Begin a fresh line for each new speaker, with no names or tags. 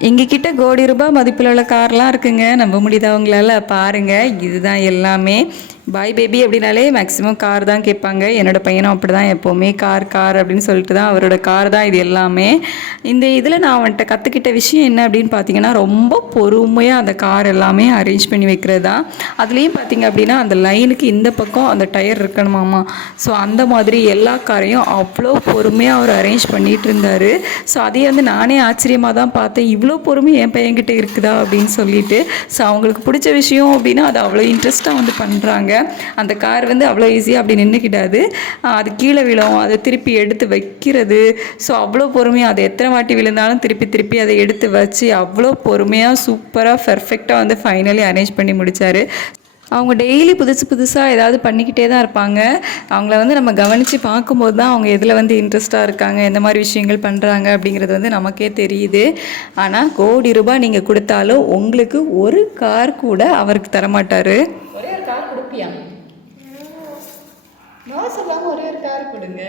எங்ககிட்ட கோடி ரூபாய் மதிப்பில் உள்ள கார்லாம் இருக்குங்க. நம்ப முடியுதா உங்களால் பாருங்கள் இதுதான் எல்லாமே. பாய் பேபி அப்படின்னாலே மேக்ஸிமம் கார் தான் கேட்பாங்க. என்னோடய பையனும் அப்படி தான் எப்போவுமே. கார் கார் அப்படின்னு சொல்லிட்டு தான் அவரோட கார் தான் இது எல்லாமே. இந்த இதில் நான் அவன்கிட்ட கற்றுக்கிட்ட விஷயம் என்ன அப்படின்னு பார்த்தீங்கன்னா ரொம்ப பொறுமையாக அந்த கார் எல்லாமே அரேஞ்ச் பண்ணி வைக்கிறது தான். அதுலேயும் பார்த்தீங்க அப்படின்னா அந்த லைனுக்கு இந்த பக்கம் அந்த டயர் இருக்கணுமாமா ஸோ அந்த மாதிரி எல்லா காரையும் அவ்வளோ பொறுமையாக அவர் அரேஞ்ச் பண்ணிகிட்டு இருந்தார். ஸோ அதே வந்து நானே ஆச்சரியமாக தான் பார்த்தேன். இவ்வளோ பொறுமை என் பையன்கிட்ட இருக்குதா அப்படின்னு சொல்லிட்டு. ஸோ அவங்களுக்கு பிடிச்ச விஷயம் அப்படின்னா அது அவ்வளோ இன்ட்ரெஸ்ட்டாக வந்து பண்ணுறாங்க அந்த கார் வந்து அவ்வளோ ஈஸியாக அப்படி நின்றுக்கிடாது அது கீழே விழும். அதை திருப்பி எடுத்து வைக்கிறது. ஸோ அவ்வளோ பொறுமையாக அது எத்தனை வாட்டி விழுந்தாலும் திருப்பி திருப்பி அதை எடுத்து வச்சு அவ்வளோ பொறுமையாக சூப்பராக பெர்ஃபெக்டாக வந்து ஃபைனலி அரேஞ்ச் பண்ணி முடித்தார் அவங்க டெய்லி புதுசு புதுசாக ஏதாவது பண்ணிக்கிட்டே தான் இருப்பாங்க. அவங்கள வந்து நம்ம கவனித்து பார்க்கும்போது தான் அவங்க எதில் வந்து இன்ட்ரெஸ்ட்டாக இருக்காங்க எந்த மாதிரி விஷயங்கள் பண்ணுறாங்க அப்படிங்கிறது வந்து நமக்கே தெரியுது. ஆனால் கோடி ரூபாய் நீங்கள் கொடுத்தாலும் உங்களுக்கு ஒரு கார் கூட அவருக்கு தரமாட்டார். கொடுப்பியா நோ சொல்லாமல் ஒரே ஒரு கார் கொடுங்க.